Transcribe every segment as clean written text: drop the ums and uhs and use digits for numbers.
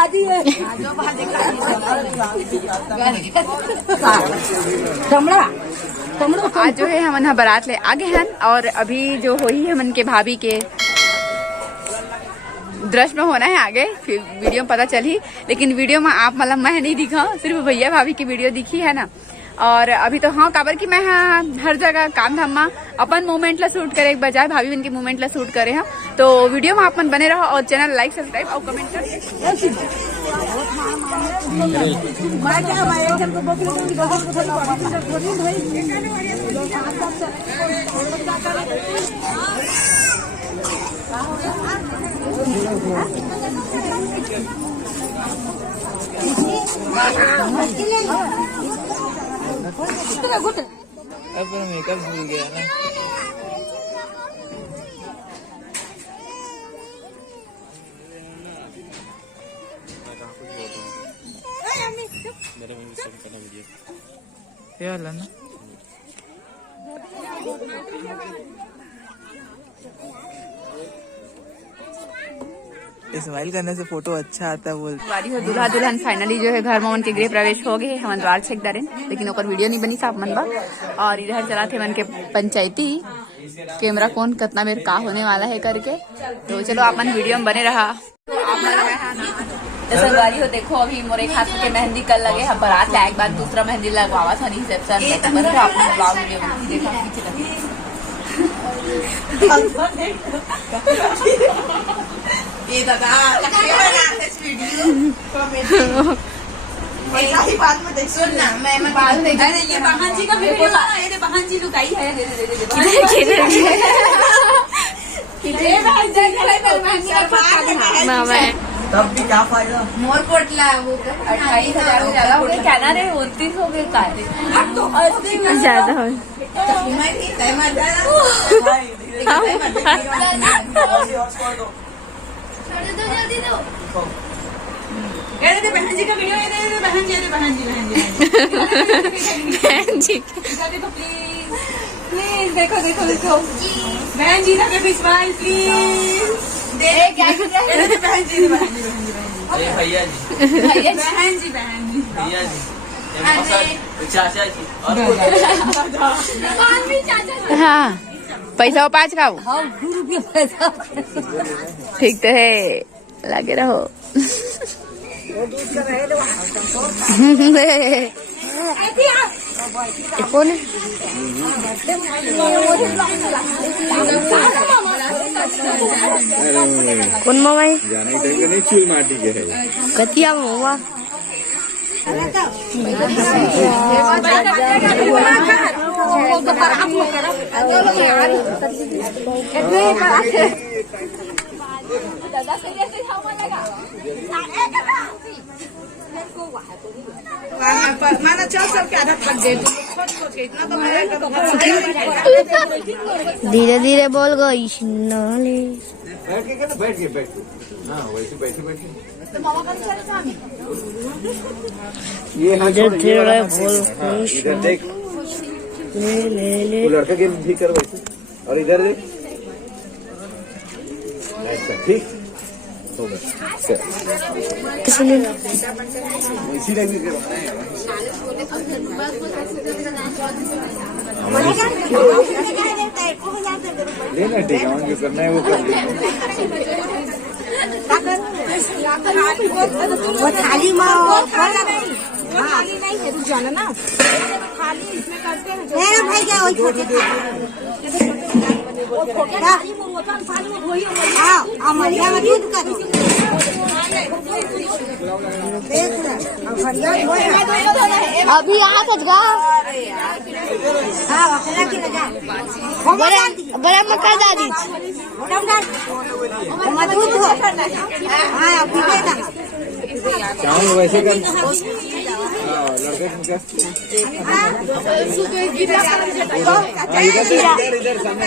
भाजी है आज जो है हमन यहाँ बारात ले आगे हैं और अभी जो हुई है मन के भाभी के दृश्य में होना है आगे, फिर वीडियो में पता चली। लेकिन वीडियो में आप मतलब मैं नहीं दिखा, सिर्फ भैया भाभी की वीडियो दिखी है ना। और अभी तो हाँ काबर की मैं हर जगह काम धाम में अपन मूवमेंट ला शूट करे एक बजाय भाभी बन के मूवमेंट ला शूट करे हैं। तो वीडियो में आप मन बने रहो और चैनल लाइक सब्सक्राइब और कमेंट कर। अपना मेकअप भूल गया ना। क्या ना स्माइल करने से फोटो अच्छा आता है बोल। बारी हो दूल्हा दुल्हन फाइनली जो है घर में उनके गृह प्रवेश हो गए हम द्वार छेक दारे, लेकिन ओकर वीडियो नहीं बनी साफ मन बा। और इधर चला थे मन के पंचायती कैमरा कौन कितना बेर का होने वाला है करके। तो चलो अपन वीडियो में बने रहा। तो बारी हो देखो अभी मोरे हाथ के मेहंदी कल लगे हम बारात लाए, एक बार दूसरा मेहंदी लगवावा था रिसेप्शन में। तो बने आपने ब्लॉग वीडियो में देखा पीछे लगी ये दादा ही बात में देख सुन ना मैं बात देख ये बहन जी का वीडियो है, ये बहन जी लुकाई है तब भी क्या फायदा। मोर पोटला वो 28,000 ज्यादा हो गए क्या ना रे 29 हो गए का अब तो ज्यादा हो बहन जी का वीडियो बहन जी बहन जी देखो प्लीज देखो देखो देखो बहन जी का स्माइल प्लीज बहन जी भैया जी बहन जी भैया जी चाचा जी और हाँ पैसा 5 का 2 रुपया पैसा ठीक तो है लगे रहो। कौन कौन मामाई जाने के नहीं चूल माटी के है कतिया मामा माना चल सबके आधा थक गए इतना तो धीरे धीरे बोल गई नाले बैठ के हाँ वैसे बैठे बैठे ये हाँ धीरे धीरे बोल इधर देख वो लड़का के भी कर वैसे और इधर देख ऐसा ठीक हो गया इसी टाइप के लेना ठीक है जो करना है वो कर वो थाली में खाली नहीं है तू जाना ना खाली इसमें करते हैं मेरा भाई क्या वही छोटे मरिया में दूध कर अभी यहाँ कुछ गा बड़ा मक्का दादी दूध हो हाँ चावल वैसे कर लड़के इधर सामने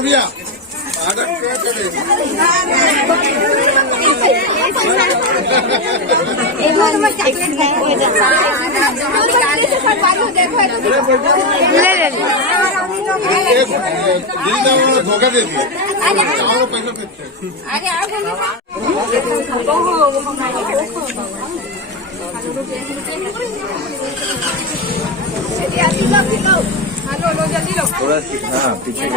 भैया चॉकलेट ले ले ले धोखा दे दिया पैसा थोड़ा हाँ पीछे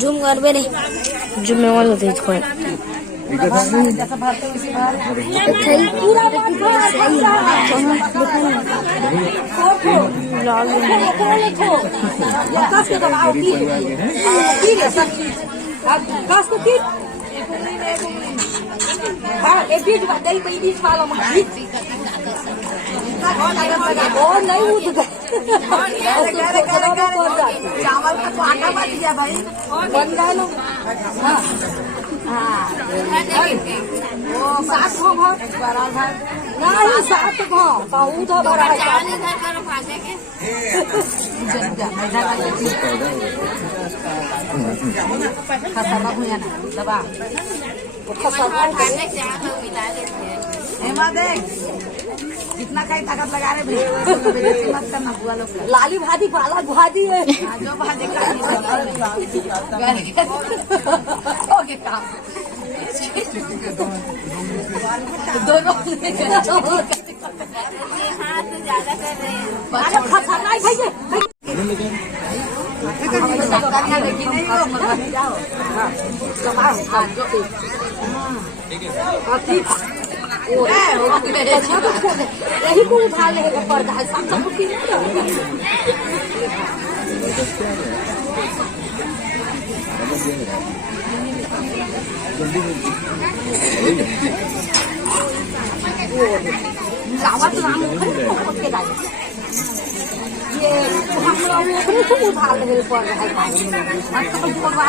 जूम कर बेरे जूम में वाला देख कोई नहीं चावल का तो आटा बच गया भाई बन गया लो सात गो बड़ा भाई नहीं सात गो बहुत बड़ा खसरा भुया ना दबा देख जितना कहीं ताकत लगा रहे मत करना बुआ लोग लाली भाजी पाला भाजी है जो भाजी दोनों यही को उठा लेगा पर्दा है सब ये हम लोग उठा लेगा पर्दा है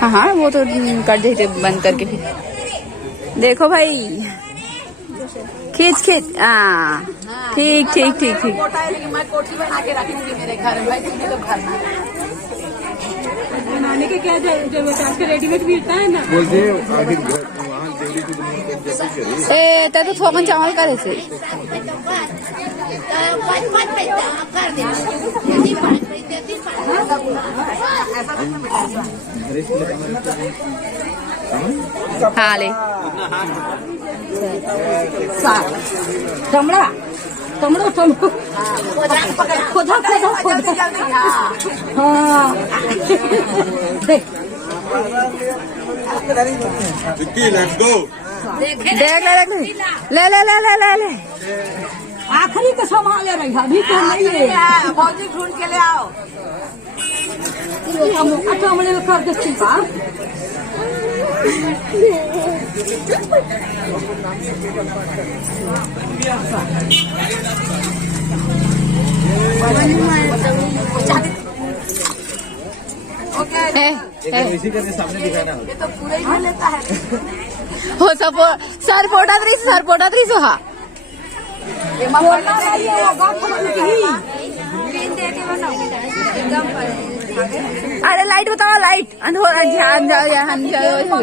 हाँ हाँ वो तो कर देते बंद करके फिर देखो भाई खींच खींच ठीक ठीक ठीक ठीक लेकिन मैं कोठी बना के रखूंगी मेरे घर में भाई तुम्हें तो घर बनाने के क्या जरूरत है आजकल रेडीमेड मिलता है ना बोलते आगे वहाँ दिल्ली की दुनिया ए ते तो थोकन चावल करे से हाँ ले चमड़ा चमड़ो चमड़ो खोदा खोदा खोदा हाँ लेट्स गो देख ले ले ले ले ले ले ले आखिरी का सामान ले रही है अभी तो नहीं है भौजी ढूंढ के ले आओ चमड़े में कर देती का इसी करके सामने दिखाना ये तो पूरा ही लेता है हो सर पोटा त्रिस हा अरे लाइट बताओ लाइट अंधेरा ध्यान जाओ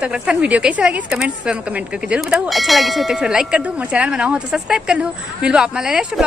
तक रखता वीडियो कैसे लगी कमेंट करके जरूर बताओ अच्छा लगी तो लाइक कर दो, चैनल में ना हो तो सब्सक्राइब कर लो। मिलो आप नेक्स्ट ब्लॉग।